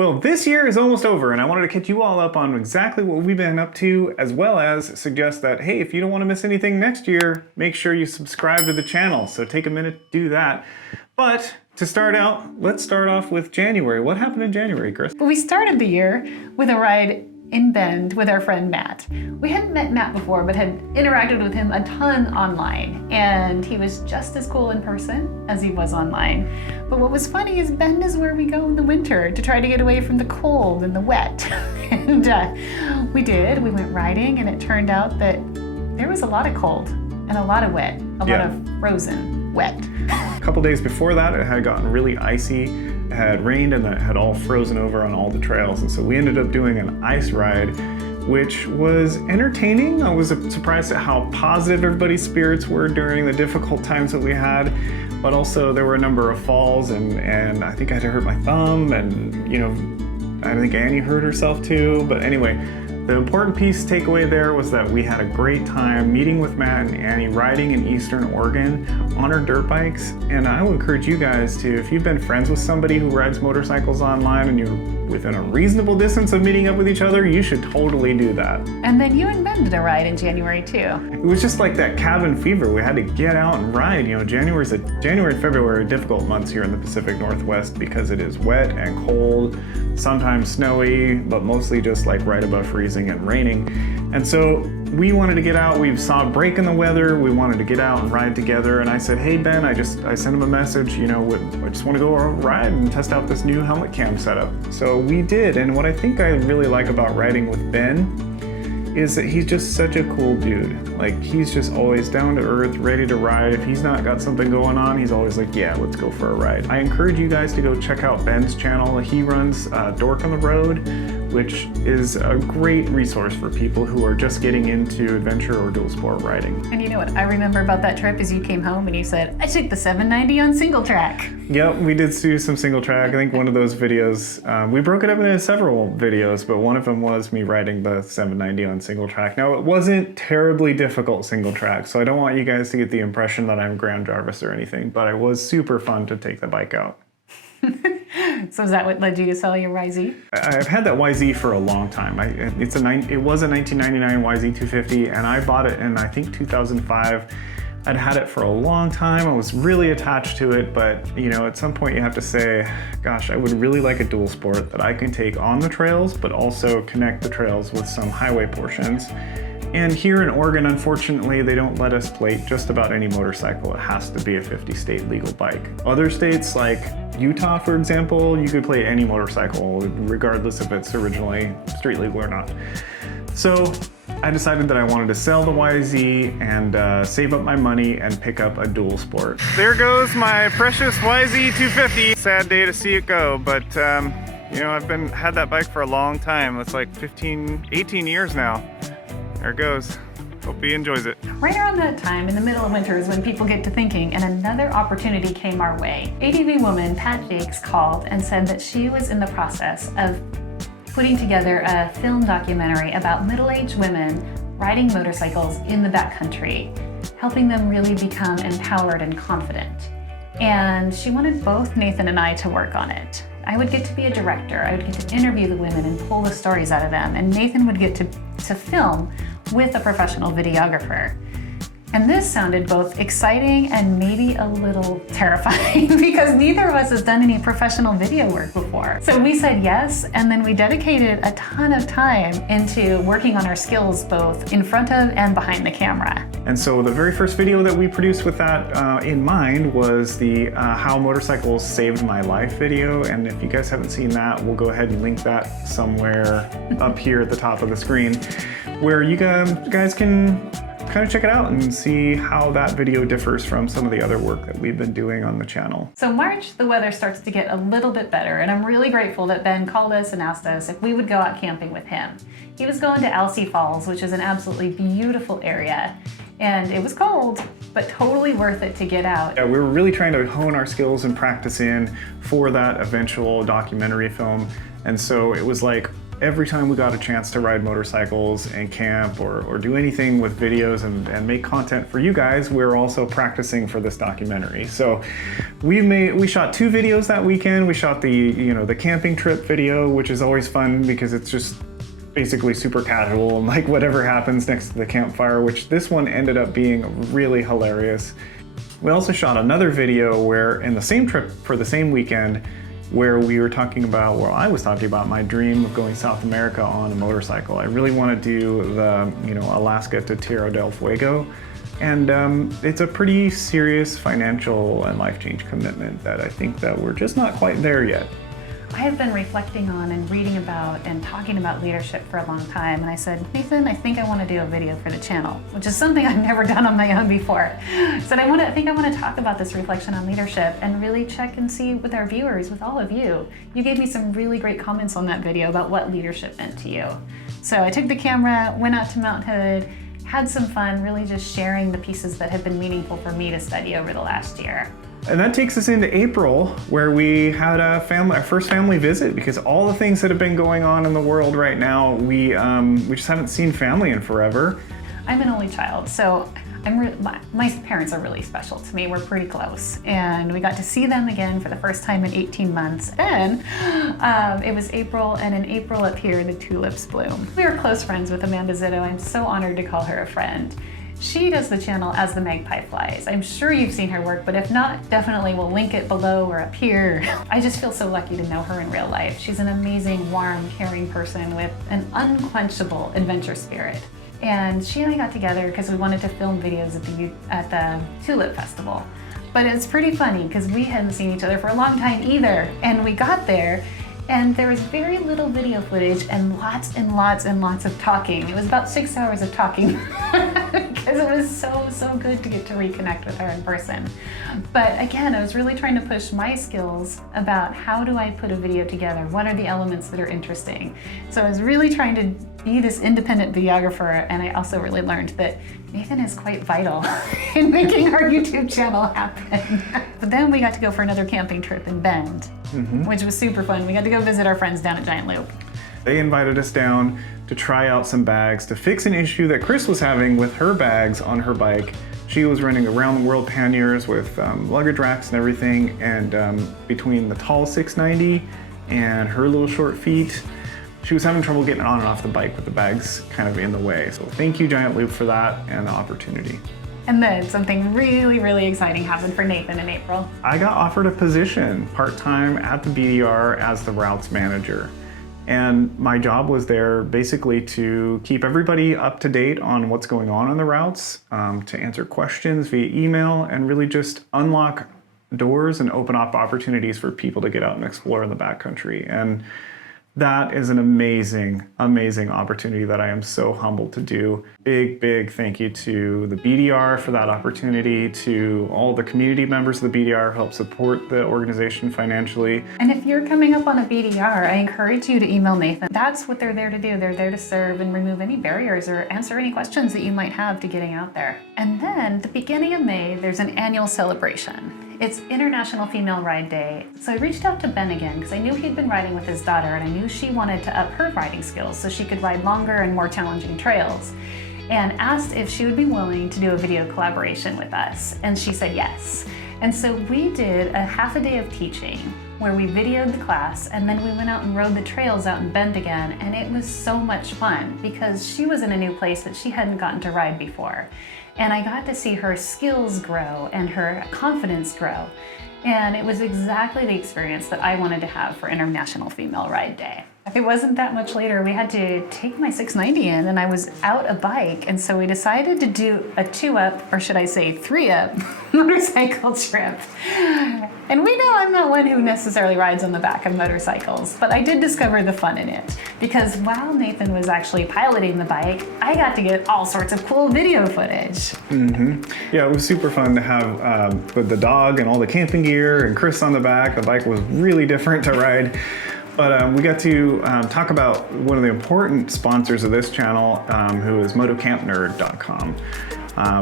Well, this year is almost over, and I wanted to catch you all up on exactly what we've been up to, as well as suggest that, hey, if you don't want to miss anything next year, make sure you subscribe to the channel. So take a minute to do that. But to start out, let's start off with January. What happened in January, Kris? Well, we started the year with a ride in Bend with our friend Matt. We hadn't met Matt before, but had interacted with him a ton online, and he was just as cool in person as he was online. But what was funny is Bend is where we go in the winter to try to get away from the cold and the wet. And we did. We went riding, and it turned out that there was a lot of cold and a lot of wet, a lot of frozen wet. A couple days before that, it had gotten really icy. It had rained and it had all frozen over on all the trails. And so we ended up doing an ice ride, which was entertaining. I was surprised at how positive everybody's spirits were during the difficult times that we had. But also there were a number of falls, and I think I had hurt my thumb, and I think Annie hurt herself too. But anyway, the important piece takeaway there was that we had a great time meeting with Matt and Annie riding in Eastern Oregon on our dirt bikes. And I would encourage you guys to, if you've been friends with somebody who rides motorcycles online and you're within a reasonable distance of meeting up with each other, you should totally do that. And then you and Ben did a ride in January too. It was just like that cabin fever. We had to get out and ride. January and February are difficult months here in the Pacific Northwest because it is wet and cold, sometimes snowy, but mostly just like right above freezing and raining. And so we wanted to get out. We saw a break in the weather. We wanted to get out and ride together. And I said, hey, Ben, I sent him a message, I just want to go ride and test out this new helmet cam setup. So we did. And what I think I really like about riding with Ben is that he's just such a cool dude. Like, he's just always down to earth, ready to ride. If he's not got something going on, he's always like, yeah, let's go for a ride. I encourage you guys to go check out Ben's channel. He runs Dork on the Road, which is a great resource for people who are just getting into adventure or dual sport riding. And you know what I remember about that trip is you came home and you said, I took the 790 on single track. Yep, we did do some single track. I think one of those videos, we broke it up into several videos, but one of them was me riding the 790 on single track. Now, it wasn't terribly difficult single track, so I don't want you guys to get the impression that I'm Graham Jarvis or anything, but it was super fun to take the bike out. So is that what led you to sell your YZ? I've had that YZ for a long time. It was a 1999 YZ250, and I bought it in, I think, 2005. I'd had it for a long time. I was really attached to it, but at some point you have to say, gosh, I would really like a dual sport that I can take on the trails, but also connect the trails with some highway portions. And here in Oregon, unfortunately, they don't let us plate just about any motorcycle. It has to be a 50-state legal bike. Other states like Utah, for example, you could plate any motorcycle regardless if it's originally street legal or not. So I decided that I wanted to sell the YZ and save up my money and pick up a dual sport. There goes my precious YZ250. Sad day to see it go, but I've had that bike for a long time. It's like 18 years now. There it goes. Hope he enjoys it. Right around that time, in the middle of winter, is when people get to thinking, and another opportunity came our way. ADVWoman, Pat Jakes, called and said that she was in the process of putting together a film documentary about middle-aged women riding motorcycles in the backcountry, helping them really become empowered and confident. And she wanted both Nathan and I to work on it. I would get to be a director. I would get to interview the women and pull the stories out of them, and Nathan would get to film with a professional videographer. And this sounded both exciting and maybe a little terrifying because neither of us has done any professional video work before. So we said yes, and then we dedicated a ton of time into working on our skills both in front of and behind the camera. And so the very first video that we produced with that in mind was the How Motorcycles Saved My Life video. And if you guys haven't seen that, we'll go ahead and link that somewhere up here at the top of the screen, where you guys can kind of check it out and see how that video differs from some of the other work that we've been doing on the channel. So March, the weather starts to get a little bit better, and I'm really grateful that Ben called us and asked us if we would go out camping with him. He was going to Alsea Falls, which is an absolutely beautiful area, and it was cold, but totally worth it to get out. We were really trying to hone our skills and practice in for that eventual documentary film, and so it was like, every time we got a chance to ride motorcycles and camp or do anything with videos and make content for you guys, we're also practicing for this documentary. So we shot 2 videos that weekend. We shot the camping trip video, which is always fun because it's just basically super casual and like whatever happens next to the campfire, which this one ended up being really hilarious. We also shot another video where in the same trip for the same weekend, where I was talking about my dream of going South America on a motorcycle. I really want to do the, Alaska to Tierra del Fuego. And it's a pretty serious financial and life change commitment that I think that we're just not quite there yet. I have been reflecting on and reading about and talking about leadership for a long time, and I said, Nathan, I think I want to do a video for the channel, which is something I've never done on my own before. So I think I want to talk about this reflection on leadership and really check and see with our viewers, with all of you. You gave me some really great comments on that video about what leadership meant to you. So I took the camera, went out to Mount Hood, had some fun, really just sharing the pieces that have been meaningful for me to study over the last year. And that takes us into April, where we had our first family visit, because all the things that have been going on in the world right now, we just haven't seen family in forever. I'm an only child, so my parents are really special to me. We're pretty close, and we got to see them again for the first time in 18 months. And it was April, and in April up here, the tulips bloom. We are close friends with Amanda Zitto. I'm so honored to call her a friend. She does the channel As the Magpie Flies. I'm sure you've seen her work, but if not, definitely we'll link it below or up here. I just feel so lucky to know her in real life. She's an amazing, warm, caring person with an unquenchable adventure spirit. And she and I got together because we wanted to film videos at the Tulip Festival. But it's pretty funny because we hadn't seen each other for a long time either. And we got there, and there was very little video footage and lots and lots and lots of talking. It was about 6 hours of talking because it was so good to get to reconnect with her in person. But again, I was really trying to push my skills about how do I put a video together? What are the elements that are interesting? So I was really trying to be this independent videographer, and I also really learned that Nathan is quite vital in making our YouTube channel happen. But then we got to go for another camping trip in Bend, which was super fun. We got to go visit our friends down at Giant Loop. They invited us down to try out some bags to fix an issue that Kris was having with her bags on her bike. She was running around the world panniers with luggage racks and everything, and between the tall 690 and her little short feet, she was having trouble getting on and off the bike with the bags kind of in the way. So thank you, Giant Loop, for that and the opportunity. And then something really exciting happened for Nathan in April. I got offered a position part-time at the BDR as the routes manager. And my job was there basically to keep everybody up to date on what's going on the routes, to answer questions via email, and really just unlock doors and open up opportunities for people to get out and explore in the backcountry. And that is an amazing opportunity that I am so humbled to do. Big thank you to the BDR for that opportunity, to all the community members of the BDR who help support the organization financially. And if you're coming up on a BDR, I encourage you to email Nathan. That's what they're there to do. They're there to serve and remove any barriers or answer any questions that you might have to getting out there. And then the beginning of May, there's an annual celebration. It's International Female Ride Day. So I reached out to Ben again because I knew he'd been riding with his daughter, and I knew she wanted to up her riding skills so she could ride longer and more challenging trails, and asked if she would be willing to do a video collaboration with us. And she said yes. And so we did a half a day of teaching where we videoed the class, and then we went out and rode the trails out in Bend again, and it was so much fun because she was in a new place that she hadn't gotten to ride before. And I got to see her skills grow and her confidence grow. And it was exactly the experience that I wanted to have for International Female Ride Day. It wasn't that much later, we had to take my 690 in, and I was out a bike, and so we decided to do a 2-up, or should I say 3-up, motorcycle trip. And we know I'm not one who necessarily rides on the back of motorcycles, but I did discover the fun in it, because while Nathan was actually piloting the bike, I got to get all sorts of cool video footage. Yeah, it was super fun to have with the dog and all the camping gear and Kris on the back. The bike was really different to ride. But we got to talk about one of the important sponsors of this channel, who is motocampnerd.com.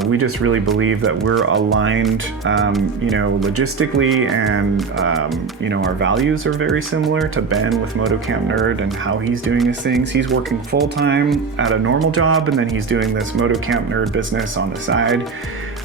We just really believe that we're aligned, logistically, and our values are very similar to Ben with MotoCamp Nerd and how he's doing his things. He's working full-time at a normal job, and then he's doing this MotoCamp Nerd business on the side.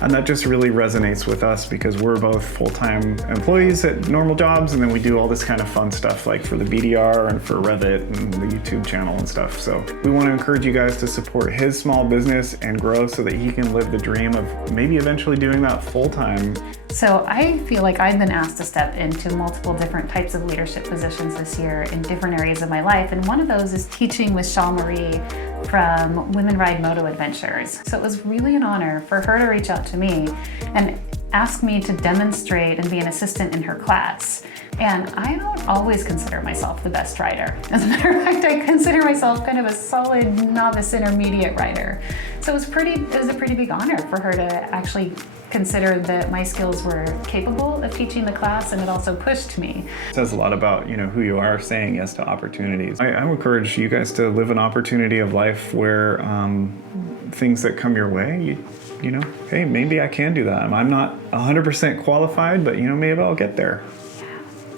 And that just really resonates with us because we're both full-time employees at normal jobs, and then we do all this kind of fun stuff like for the BDR and for Revit and the YouTube channel and stuff. So we want to encourage you guys to support his small business and grow so that he can live the dream of maybe eventually doing that full-time. So I feel like I've been asked to step into multiple different types of leadership positions this year in different areas of my life. And one of those is teaching with Shaw Marie from Women Ride Moto Adventures. So it was really an honor for her to reach out to me and ask me to demonstrate and be an assistant in her class. And I don't always consider myself the best rider. As a matter of fact, I consider myself kind of a solid novice intermediate rider. So it was a pretty big honor for her to actually consider that my skills were capable of teaching the class, and it also pushed me. It says a lot about who you are, saying yes to opportunities. I encourage you guys to live an opportunity of life where things that come your way, hey, maybe I can do that. I'm not 100% qualified, but maybe I'll get there.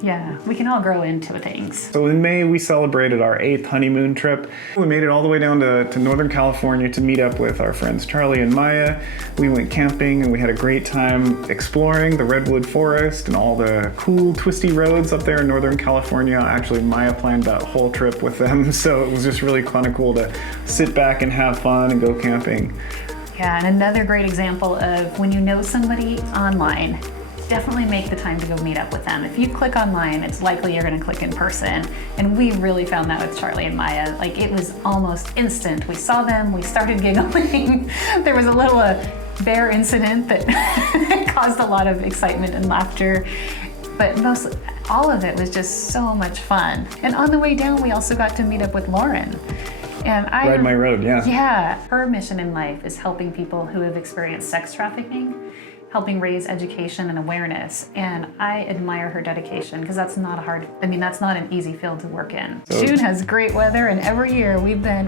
Yeah, we can all grow into things. So in May, we celebrated our 8th honeymoon trip. We made it all the way down to Northern California to meet up with our friends Charlie and Maya. We went camping and we had a great time exploring the redwood forest and all the cool twisty roads up there in Northern California. Actually, Maya planned that whole trip with them, so it was just really kind of cool to sit back and have fun and go camping. Yeah, and another great example of when you know somebody online, definitely make the time to go meet up with them. If you click online, it's likely you're going to click in person. And we really found that with Charlie and Maya. Like, it was almost instant. We saw them, we started giggling. There was a little bear incident that caused a lot of excitement and laughter. But mostly, all of it was just so much fun. And on the way down, we also got to meet up with Lauren. And Ride My Road, yeah. Yeah, her mission in life is helping people who have experienced sex trafficking, helping raise education and awareness. And I admire her dedication because that's not an easy field to work in. June has great weather, and every year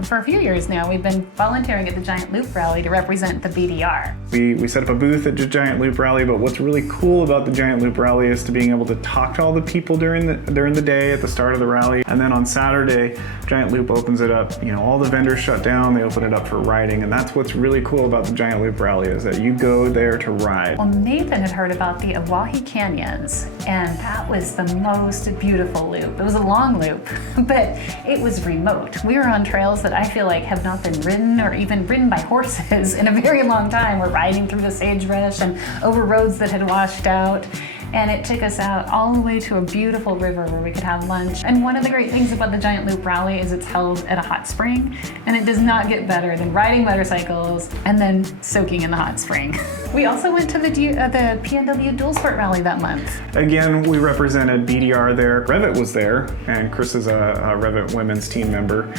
for a few years now, we've been volunteering at the Giant Loop Rally to represent the BDR. We set up a booth at the Giant Loop Rally, but what's really cool about the Giant Loop Rally is to being able to talk to all the people during the day at the start of the rally. And then on Saturday, Giant Loop opens it up. All the vendors shut down, they open it up for riding. And that's what's really cool about the Giant Loop Rally is that you go there to ride. Well, Nathan had heard about the Oahe Canyons, and that was the most beautiful loop. It was a long loop, but it was remote. We were on trails that I feel like have not been ridden or even ridden by horses in a very long time. We're riding through the sagebrush and over roads that had washed out. And it took us out all the way to a beautiful river where we could have lunch. And one of the great things about the Giant Loop Rally is it's held at a hot spring, and it does not get better than riding motorcycles and then soaking in the hot spring. We also went to the PNW Dual Sport Rally that month. Again, we represented BDR there. Revit was there, and Kris is a Revit women's team member.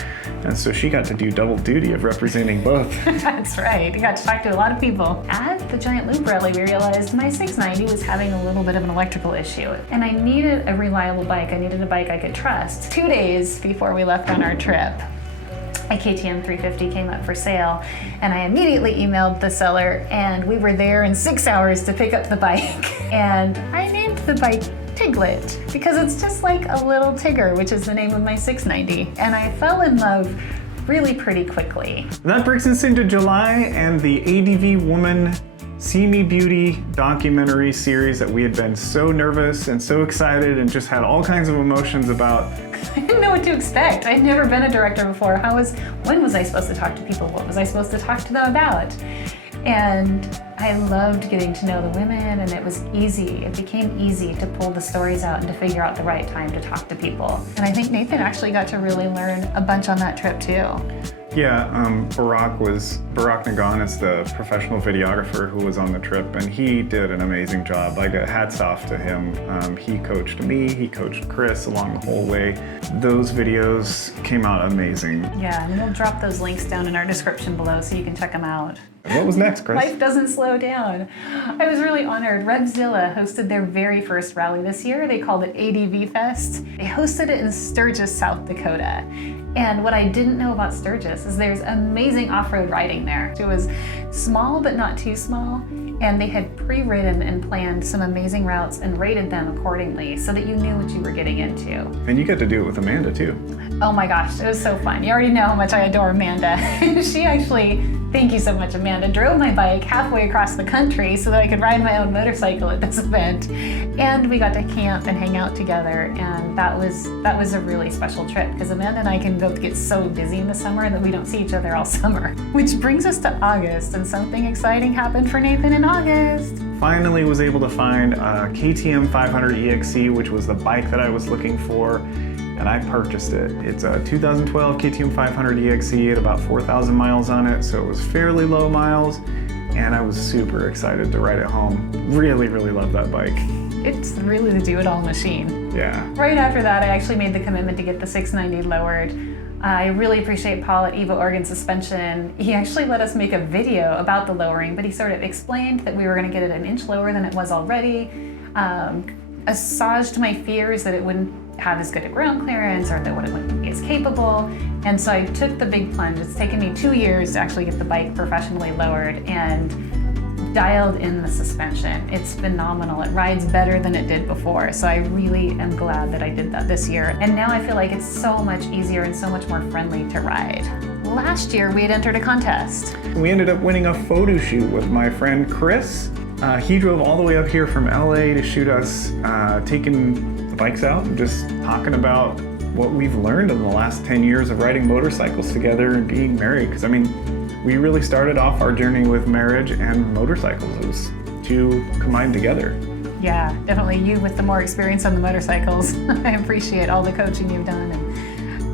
And so she got to do double duty of representing both. That's right. I got to talk to a lot of people. At the Giant Loop Rally, we realized my 690 was having a little bit of an electrical issue, and I needed a reliable bike. I needed a bike I could trust. 2 days before we left on our trip, a KTM 350 came up for sale, and I immediately emailed the seller, and we were there in 6 hours to pick up the bike. And I named the bike Tiglet because it's just like a little Tigger, which is the name of my 690. And I fell in love really pretty quickly. That brings us into July and the ADVWoman See Me Beauty documentary series that we had been so nervous and so excited and just had all kinds of emotions about. I didn't know what to expect. I'd never been a director before. When was I supposed to talk to people? What was I supposed to talk to them about? And I loved getting to know the women, and it was easy. It became easy to pull the stories out and to figure out the right time to talk to people. And I think Nathan actually got to really learn a bunch on that trip too. Yeah, Barack Nagan is the professional videographer who was on the trip, and he did an amazing job. Hats off to him. He coached me, he coached Kris along the whole way. Those videos came out amazing. Yeah, and we'll drop those links down in our description below so you can check them out. What was next, Kris? Life doesn't slow down. I was really honored. Revzilla hosted their very first rally this year. They called it ADV Fest. They hosted it in Sturgis, South Dakota. And what I didn't know about Sturgis is there's amazing off-road riding there. It was small but not too small, and they had pre-written and planned some amazing routes and rated them accordingly so that you knew what you were getting into. And you get to do it with Amanda too. Oh my gosh, it was so fun. You already know how much I adore Amanda. She actually, thank you so much, Amanda, drove my bike halfway across the country so that I could ride my own motorcycle at this event. And we got to camp and hang out together, and that was a really special trip because Amanda and I can both get so busy in the summer that we don't see each other all summer. Which brings us to August, and something exciting happened for Nathan in August. Finally was able to find a KTM 500 EXC, which was the bike that I was looking for, and I purchased it. It's a 2012 KTM 500 EXC at about 4,000 miles on it, so it was fairly low miles, and I was super excited to ride it home. Really, really love that bike. It's really the do-it-all machine. Yeah. Right after that, I actually made the commitment to get the 690 lowered. I really appreciate Paul at Evo Oregon Suspension. He actually let us make a video about the lowering, but he sort of explained that we were going to get it an inch lower than it was already, assuaged my fears that it wouldn't have as good a ground clearance or that it wouldn't be as capable. And so I took the big plunge. It's taken me 2 years to actually get the bike professionally lowered and dialed in the suspension. It's phenomenal. It rides better than it did before. So I really am glad that I did that this year. And now I feel like it's so much easier and so much more friendly to ride. Last year we had entered a contest. We ended up winning a photo shoot with my friend Kris. He drove all the way up here from LA to shoot us taking the bikes out and just talking about what we've learned in the last 10 years of riding motorcycles together and being married. Because I mean, we really started off our journey with marriage and motorcycles. It was two combined together. Yeah, definitely you with the more experience on the motorcycles. I appreciate all the coaching you've done,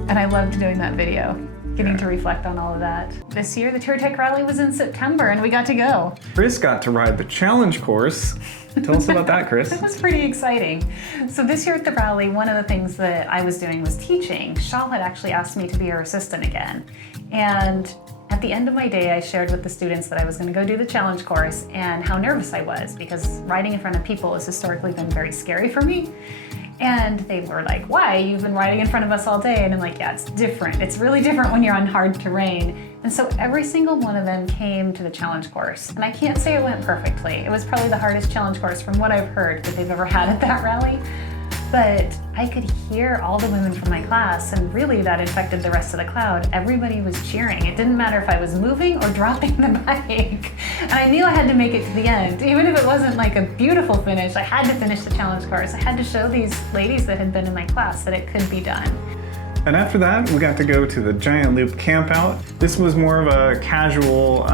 and I loved doing that video, getting to reflect on all of that. This year, the Tour Tech Rally was in September, and we got to go. Kris got to ride the challenge course. Tell us about that, Kris. It was pretty exciting. So this year at the rally, one of the things that I was doing was teaching. Shaw had actually asked me to be her assistant again, and at the end of my day, I shared with the students that I was going to go do the challenge course and how nervous I was because riding in front of people has historically been very scary for me. And they were like, why? You've been riding in front of us all day. And I'm like, yeah, it's different. It's really different when you're on hard terrain. And so every single one of them came to the challenge course. And I can't say it went perfectly. It was probably the hardest challenge course from what I've heard that they've ever had at that rally. But I could hear all the women from my class, and really that infected the rest of the crowd. Everybody was cheering. It didn't matter if I was moving or dropping the bike. And I knew I had to make it to the end. Even if it wasn't like a beautiful finish, I had to finish the challenge course. I had to show these ladies that had been in my class that it could be done. And after that, we got to go to the Giant Loop Campout. This was more of a casual,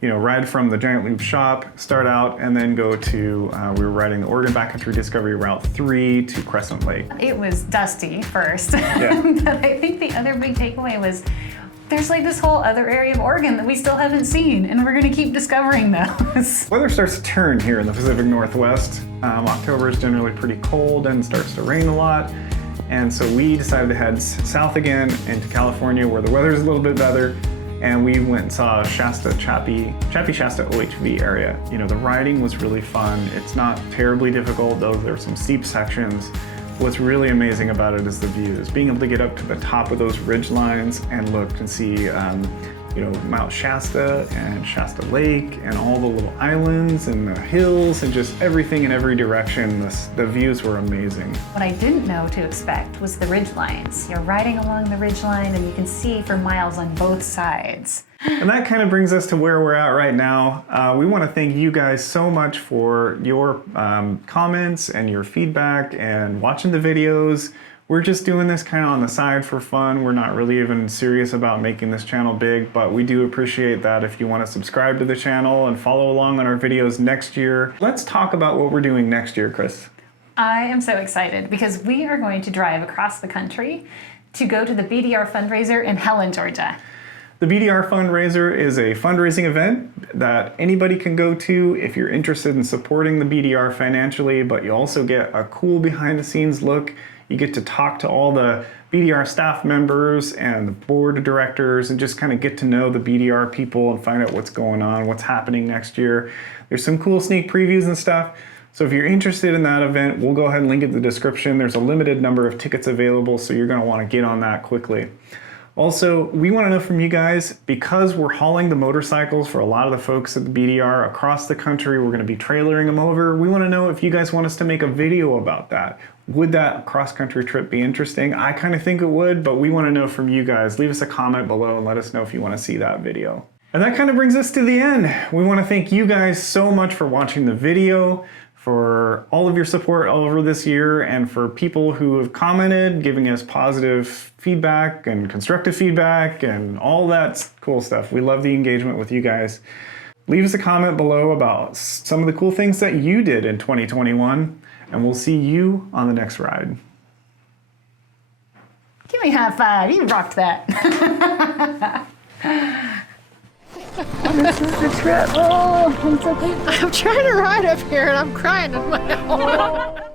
ride from the Giant Loop shop, start out, and then go to, we were riding the Oregon Backcountry Discovery Route 3 to Crescent Lake. It was dusty first. Yeah. But I think the other big takeaway was there's like this whole other area of Oregon that we still haven't seen, and we're gonna keep discovering those. Weather starts to turn here in the Pacific Northwest. October is generally pretty cold and starts to rain a lot. And so we decided to head south again into California where the weather's a little bit better. And we went and saw Chappie Shasta OHV area. You know, the riding was really fun. It's not terribly difficult, though there are some steep sections. What's really amazing about it is the views. Being able to get up to the top of those ridge lines and look and see Mount Shasta and Shasta Lake and all the little islands and the hills and just everything in every direction. The views were amazing. What I didn't know to expect was the ridge lines. You're riding along the ridge line and you can see for miles on both sides. And that kind of brings us to where we're at right now. We want to thank you guys so much for your comments and your feedback and watching the videos. We're just doing this kind of on the side for fun. We're not really even serious about making this channel big, but we do appreciate that if you want to subscribe to the channel and follow along on our videos next year. Let's talk about what we're doing next year, Kris. I am so excited because we are going to drive across the country to go to the BDR fundraiser in Helen, Georgia. The BDR fundraiser is a fundraising event that anybody can go to if you're interested in supporting the BDR financially, but you also get a cool behind the scenes look. You get to talk to all the BDR staff members and the board of directors and just kind of get to know the BDR people and find out what's going on, what's happening next year. There's some cool sneak previews and stuff. So if you're interested in that event, we'll go ahead and link it in the description. There's a limited number of tickets available, so you're going to want to get on that quickly. Also, we want to know from you guys, because we're hauling the motorcycles for a lot of the folks at the BDR across the country, we're going to be trailering them over. We want to know if you guys want us to make a video about that. Would that cross-country trip be interesting? I kind of think it would, but we want to know from you guys. Leave us a comment below and let us know if you want to see that video. And that kind of brings us to the end. We want to thank you guys so much for watching the video, for all of your support all over this year, and for people who have commented, giving us positive feedback and constructive feedback and all that cool stuff. We love the engagement with you guys. Leave us a comment below about some of the cool things that you did in 2021, and we'll see you on the next ride. Give me a high five. You rocked that. This is the trip. Oh, I'm so thankful. I'm trying to ride up here and I'm crying as well.